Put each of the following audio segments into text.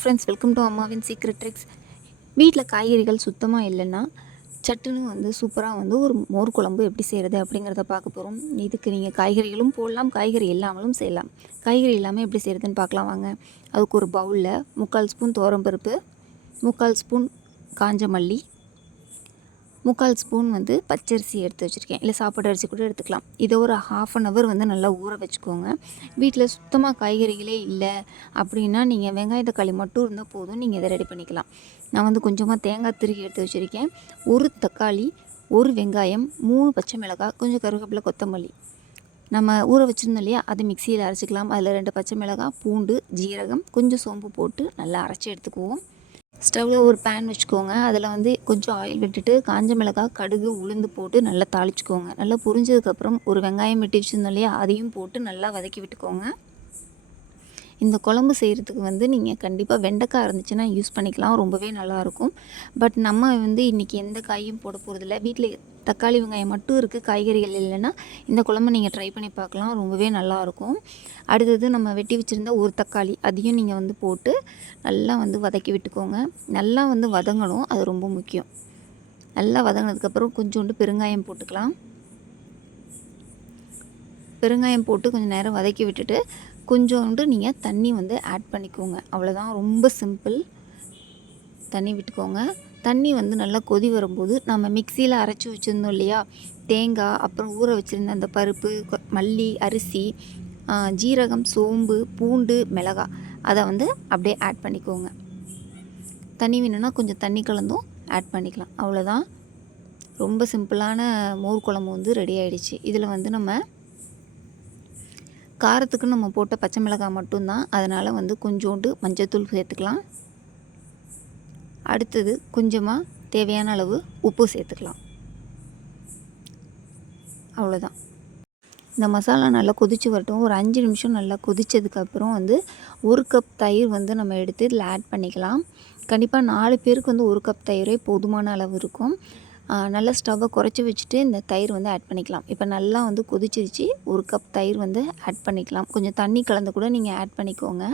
Friends welcome to அம்மாவின் secret tricks வீட்டில் காய்கறிகள் சுத்தமாக இல்லைன்னா சட்டுன்னு வந்து சூப்பராக வந்து ஒரு மோர் குழம்பு எப்படி செய்கிறது அப்படிங்கிறத பார்க்க போகிறோம் இதுக்கு நீங்கள் காய்கறிகளும் போடலாம் காய்கறி இல்லாமலும் செய்யலாம். காய்கறி இல்லாமல் எப்படி செய்கிறதுன்னு பார்க்கலாம் வாங்க. அதுக்கு ஒரு பவுலில் முக்கால் ஸ்பூன் பருப்பு முக்கால் ஸ்பூன் காஞ்ச மல்லி முக்கால் ஸ்பூன் வந்து பச்சரிசி எடுத்து வச்சுருக்கேன். இல்லை சாப்பாடு அரிசி கூட எடுத்துக்கலாம். இதை ஒரு ஹாஃப் அன் ஹவர் வந்து நல்லா ஊற வச்சுக்கோங்க. வீட்டில் சுத்தமாக காய்கறிகளே இல்லை அப்படின்னா நீங்கள் வெங்காய தக்காளி மட்டும் இருந்தால் போதும். நீங்கள் இதை ரெடி பண்ணிக்கலாம். நான் வந்து கொஞ்சமாக தேங்காய் திருகி எடுத்து வச்சுருக்கேன். ஒரு தக்காளி ஒரு வெங்காயம் மூணு பச்சை மிளகாய் கொஞ்சம் கருவேப்பிலை கொத்தமல்லி. நம்ம ஊற வச்சுருந்தோம் இல்லையா? அதை மிக்சியில் அரைச்சிக்கலாம். அதில் ரெண்டு பச்சை மிளகாய் பூண்டு ஜீரகம் கொஞ்சம் சோம்பு போட்டு நல்லா அரைச்சி எடுத்துக்குவோம். ஸ்டவ்வில் ஒரு பேன் வச்சுக்கோங்க. அதில் வந்து கொஞ்சம் ஆயில் விட்டுட்டு காஞ்ச மிளகாய் கடுகு உளுந்து போட்டு நல்லா தாளிச்சுக்கோங்க. நல்லா புரிஞ்சதுக்கப்புறம் ஒரு வெங்காயம் வெட்டி வச்சுருந்தோம் இல்லையா? அதையும் போட்டு நல்லா வதக்கி விட்டுக்கோங்க. இந்த குழம்பு செய்கிறதுக்கு வந்து நீங்கள் கண்டிப்பாக வெண்டைக்காய் இருந்துச்சுன்னா யூஸ் பண்ணிக்கலாம். ரொம்பவே நல்லாயிருக்கும். பட் நம்ம வந்து இன்றைக்கி எந்த காயும் போட போகிறதில்ல வீட்டில் தக்காளி வெங்காயம் மட்டும் இருக்குது காய்கறிகள் இல்லைன்னா இந்த குழம்பு நீங்கள் ட்ரை பண்ணி பார்க்கலாம். ரொம்பவே நல்லாயிருக்கும். அடுத்தது நம்ம வெட்டி வச்சுருந்த ஒரு தக்காளி அதையும் நீங்கள் வந்து போட்டு நல்லா வந்து வதக்கி விட்டுக்கோங்க. நல்லா வந்து வதங்கணும். அது ரொம்ப முக்கியம். நல்லா வதங்கினதுக்கப்புறம் கொஞ்சோண்டு பெருங்காயம் போட்டுக்கலாம். பெருங்காயம் போட்டு கொஞ்சம் நேரம் வதக்கி விட்டுட்டு கொஞ்சோண்டு நீங்கள் தண்ணி வந்து ஆட் பண்ணிக்கோங்க. அவ்வளோதான் ரொம்ப சிம்பிள் தண்ணி விட்டுக்கோங்க. தண்ணி வந்து நல்லா கொதி வரும்போது நம்ம மிக்சியில் அரைச்சி வச்சுருந்தோம் இல்லையா? தேங்காய் அப்புறம் ஊற வச்சுருந்த அந்த பருப்பு மல்லி அரிசி ஜீரகம் சோம்பு பூண்டு மிளகாய் அதை வந்து அப்படியே ஆட் பண்ணிக்கோங்க. தண்ணி வேணும்னா கொஞ்சம் தண்ணி கலந்தும் ஆட் பண்ணிக்கலாம். அவ்வளோதான் ரொம்ப சிம்பிளான மோர் குழம்பு வந்து ரெடி ஆகிடுச்சு இதில் வந்து நம்ம காரத்துக்கு நம்ம போட்ட பச்சை மிளகாய் மட்டும்தான். அதனால் வந்து கொஞ்சோண்டு மஞ்சத்தூள் சேர்த்துக்கலாம். அடுத்தது கொஞ்சமாக தேவையான அளவு உப்பு சேர்த்துக்கலாம். அவ்வளோதான் இந்த மசாலா நல்லா கொதித்து வரட்டும். ஒரு அஞ்சு நிமிஷம் நல்லா கொதித்ததுக்கப்புறம் வந்து ஒரு கப் தயிர் வந்து நம்ம எடுத்து இதில் ஆட் பண்ணிக்கலாம். கண்டிப்பாக நாலு பேருக்கு வந்து ஒரு கப் தயிரே போதுமான அளவு இருக்கும். நல்லா ஸ்டவ்வை குறைச்சி வச்சுட்டு இந்த தயிர் வந்து ஆட் பண்ணிக்கலாம். இப்போ நல்லா வந்து கொதிச்சிருச்சு. ஒரு கப் தயிர் வந்து ஆட் பண்ணிக்கலாம். கொஞ்சம் தண்ணி கலந்து கூட நீங்கள் ஆட் பண்ணிக்கோங்க.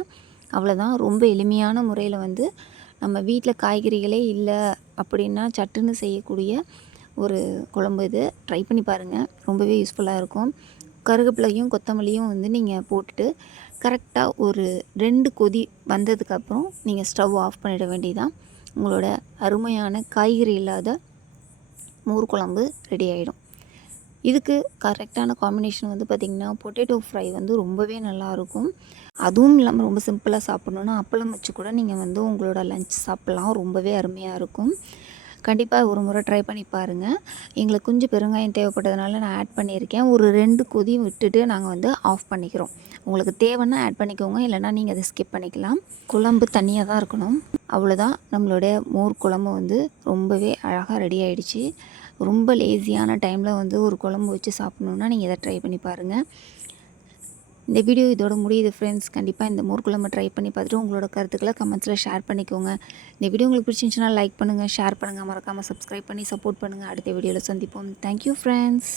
அவ்வளோதான் ரொம்ப எளிமையான முறையில் வந்து நம்ம வீட்டில் காய்கறிகளே இல்லை அப்படின்னா சட்டுன்னு செய்யக்கூடிய ஒரு குழம்பு இது. ட்ரை பண்ணி பாருங்கள் ரொம்பவே யூஸ்ஃபுல்லாக இருக்கும். கருகப்பிலையும் கொத்தமல்லியும் வந்து நீங்கள் போட்டுட்டு கரெக்டாக ஒரு ரெண்டு கொதி வந்ததுக்கப்புறம் நீங்கள் ஸ்டவ் ஆஃப் பண்ணிட வேண்டியதான் உங்களோட அருமையான காய்கறி இல்லாத மோர் குழம்பு ரெடி ஆகிடும் இதுக்கு கரெக்டான காம்பினேஷன் வந்து பார்த்திங்கன்னா பொட்டேட்டோ ஃப்ரை வந்து ரொம்பவே நல்லாயிருக்கும் அதுவும் இல்லாமல் ரொம்ப சிம்பிளாக சாப்பிட்ணுன்னா அப்பளம் வச்சு கூட நீங்கள் வந்து உங்களோட லஞ்ச் சாப்பிட்லாம். ரொம்பவே அருமையாக இருக்கும். கண்டிப்பாக ஒரு முறை ட்ரை பண்ணி பாருங்கள் எங்களுக்கு கொஞ்சம் பெருங்காயம் தேவைப்பட்டதுனால நான் ஆட் பண்ணியிருக்கேன். ஒரு ரெண்டு கொதி விட்டுட்டு நாங்கள் வந்து ஆஃப் பண்ணிக்கிறோம். உங்களுக்கு தேவைன்னா ஆட் பண்ணிக்கோங்க. இல்லைனா நீங்கள் அதை ஸ்கிப் பண்ணிக்கலாம். குழம்பு தனியாக தான் இருக்கணும். அவ்வளோதான் நம்மளுடைய மோர் குழம்பு வந்து ரொம்பவே அழகாக ரெடி ஆகிடுச்சு ரொம்ப லேசியான டைமில் வந்து ஒரு குழம்பு வச்சு சாப்பிட்ணுன்னா நீங்கள் இதை ட்ரை பண்ணி பாருங்கள் இந்த வீடியோ இதோட முடியுது ஃப்ரெண்ட்ஸ் கண்டிப்பாக இந்த மோர் குழம்பு ட்ரை பண்ணி பார்த்துட்டு உங்களோட கருத்துக்களை கமெண்ட்ஸில் ஷேர் பண்ணிக்கோங்க. இந்த வீடியோ உங்களுக்கு பிடிச்சிருந்துச்சுன்னா லைக் பண்ணுங்கள் ஷேர் பண்ணுங்கள் மறக்காமல் சப்ஸ்கிரைப் பண்ணி சப்போர்ட் பண்ணுங்கள் அடுத்த வீடியோவில் சந்திப்போம். Thank you friends